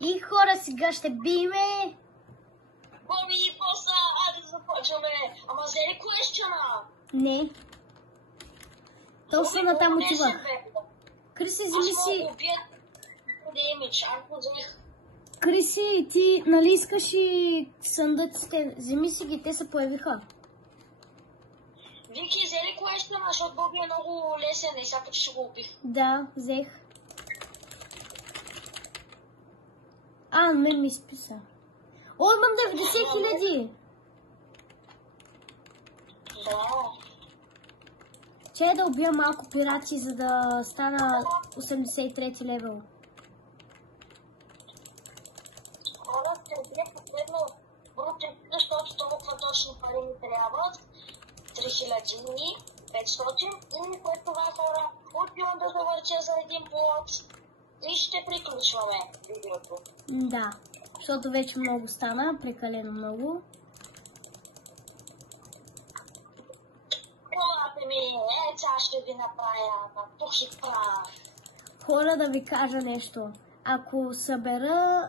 И хора, сега ще биме. Боби, поса, айде да започваме. Ама взели квестчана? Не. Точно на там отивах. Криси, вземи си... Аз мога да убия да имидж, ако взех. Криси, ти нали искаш и съндъците? Вземи си ги, те се появиха. Вики, взели квестчана, защото Боби е много лесен и сега почти ще го убих. Да, взех. Мен ми списа. О, имам 90 000! Да. Че да убия малко пирати, за да стана 83 левел. Хора, те убих последно брутен, защото толкова точно пари ми трябват. 3500 и след това хора отивам да завърча за един плод и ще приключваме видеото. Да, защото вече много стана, прекалено много. Колата ми, сега ще ви направя, тук ще правя. Хора, да ви кажа нещо. Ако събера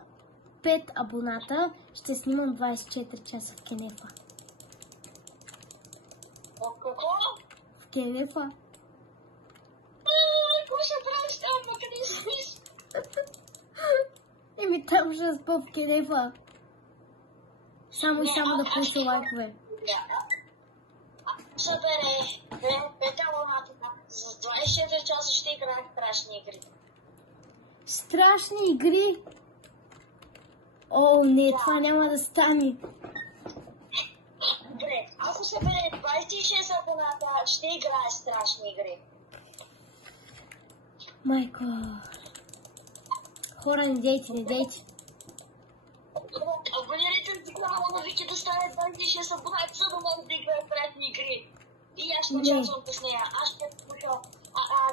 5 абоната, ще снимам 24 часа в Кенефа. От какво? В Кенефа. Какво ще правиш там, ма къде спиш? Еми там ще спа в Кенефа. Само и само да получа лайкове. Събере, 5 абоната, за 24 часа ще играем страшни игри. Страшни игри? О, не, това няма да стане. Добре, ако събере 26 абоната, ще играе страшни игри. Майко. Хора, не дейте, не дейте. Абонирайте за канала на Вики да стане 26 абоната, за да мога да играе страшни игри. И аз ще участвам с нея. Аз ще пуша,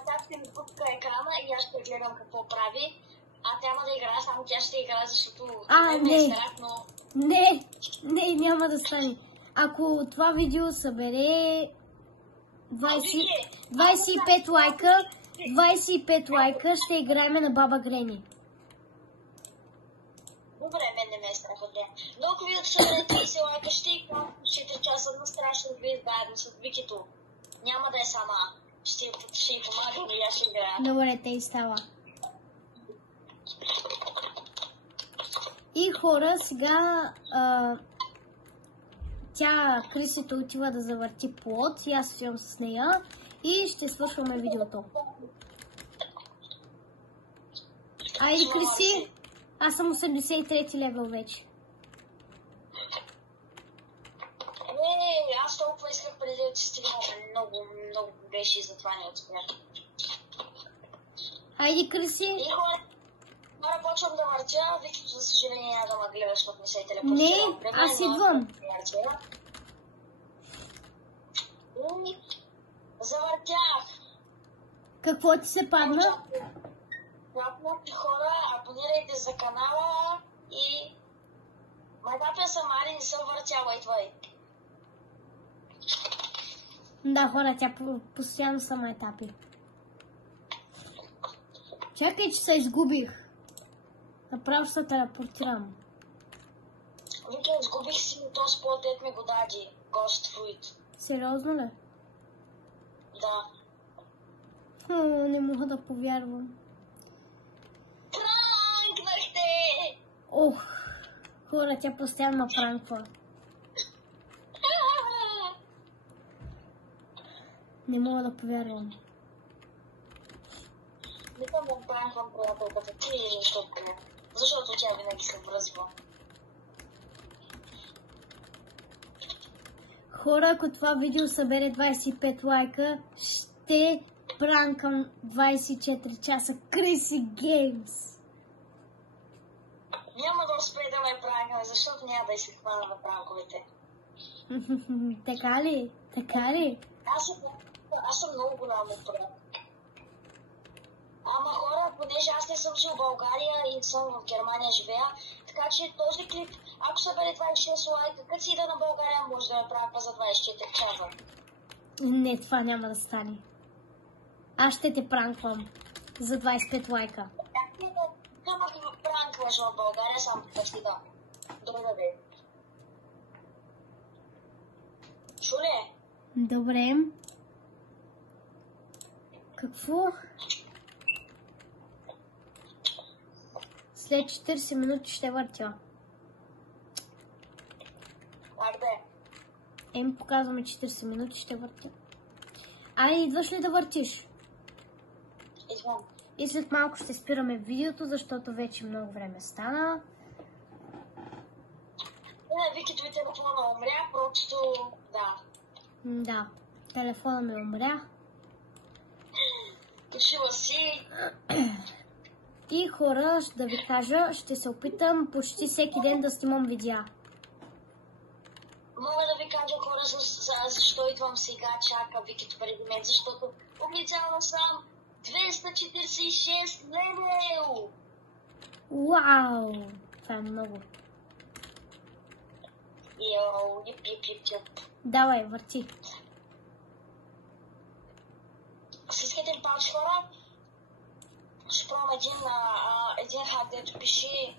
тя ще ми пуска екрана и аз ще гледам какво прави. А няма да играе, само тя ще играе, защото ме е страх, но... Не, няма да стане. Ако това видео събере 25 лайка, 25 лайка, ще играем на Баба Грени. Добре, мен не ме е страх от нея. Но ако видеото събере 30 лайка, ще играем 4 часа на страшни игри заедно с Викито. Няма да е сама. Ще й помагам и аз ще играя. Добре, те и става. И хора, сега Крисито отива да завърти плод и аз стоям с нея и ще свършваме видеото. Айде, Криси, аз съм 83 левел вече. Аз толкова исках преди да ти стигна, много беше и затова не успях. Айде, Криси. И хора, почвам да въртя, Викито за съжаление няма да ме гледа, защото не се е телепортирал. Не, аз идвам. Завъртях. Какво ти се падна? Хора, абонирайте за канала и... Майтапя съм, Ари, не съм въртяла, идвай. Да, хора, тя постоянно са майтапи. Чакай, че се изгубих. Направо ще се телепортирам. Вики, изгубих си този плод, дет ми го даде. Ghost Fruit. Сериозно ли? Да. Не мога да повярвам. Пранкнахте! Ох, хора, тя постоянно ме пранква. Не мога да повярвам. Не съм да пранквам приятелката ти, защото тя винаги се връзва. Хора, ако това видео събере 25 лайка, ще пранкам 24 часа Криси Геймс. Няма да успея да ме пранкаме, защото няма да и се хвана на пранковете. Така ли? Така ли? Аз съм много голям пранк. Ама хора, понеже аз не съм жил в България и съм в Германия живея, така че този клип, ако събере 26 лайка, като си ида на България, може да ме пранква за 24 часа. Не, това няма да стане. Аз ще те пранквам за 25 лайка. Няма да ме пранква. пътуваш в България, само почти да. Другаде. Чуле? Добре. Какво? След 40 минути ще въртя. Как бе? Еми показваме 40 минути ще въртя. Ай, идваш ли да въртиш? Идвам. И след малко ще спираме видеото, защото вече много време стана. Не, Вики, твой телефона умря, просто да. Да, телефона ми умря. Качила си. И хора, да ви кажа, ще се опитам почти всеки ден да снимам видеа. Мога да ви кажа хора, защо идвам сега, чака Викито преди мен, защото официално съм 246 левел! Вау! Това е много. Йоу, нип. Давай, върти. С искате пач хора, ще пробвам един хак, дето пише.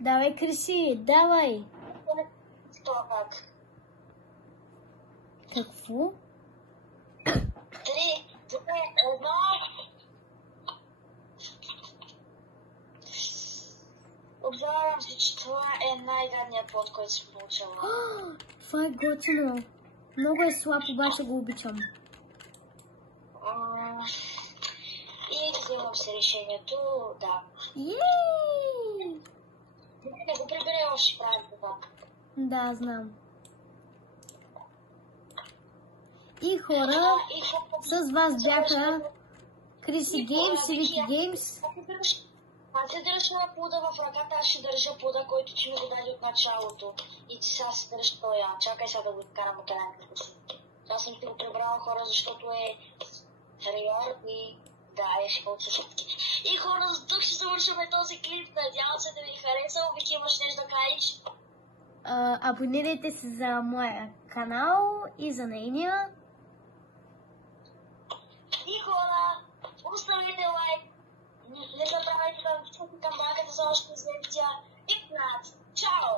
Давай, Криси, давай! Това хак. Какво? 3, 2, 1. Обзавам се, че това е най-гадният плод, който съм получила. Това е готино. Много е слаб, обаче го обичам. И взимам се решението, да. Йеее! Не го прибере, още правим това. Да, знам. И хора, с вас бяха Криси Геймс и Вики Геймс. Аз се държа плуда в ръката, аз ще държа плуда, който ти ми го даде от началото. И ти сега се държа тоя. Чакай сега да го карам от една си. Аз съм ти го прибрала хора, защото е реор и да, е школ всички. И хора, за тук ще завършваме този клип. Надявам се да ви харесал. Вики, имаш нещо да кажеш? Абонирайте се за моя канал и за нейния. И хора, оставете лайк. Не забравяйте да натиснете камбанката за още видеа. И Чао!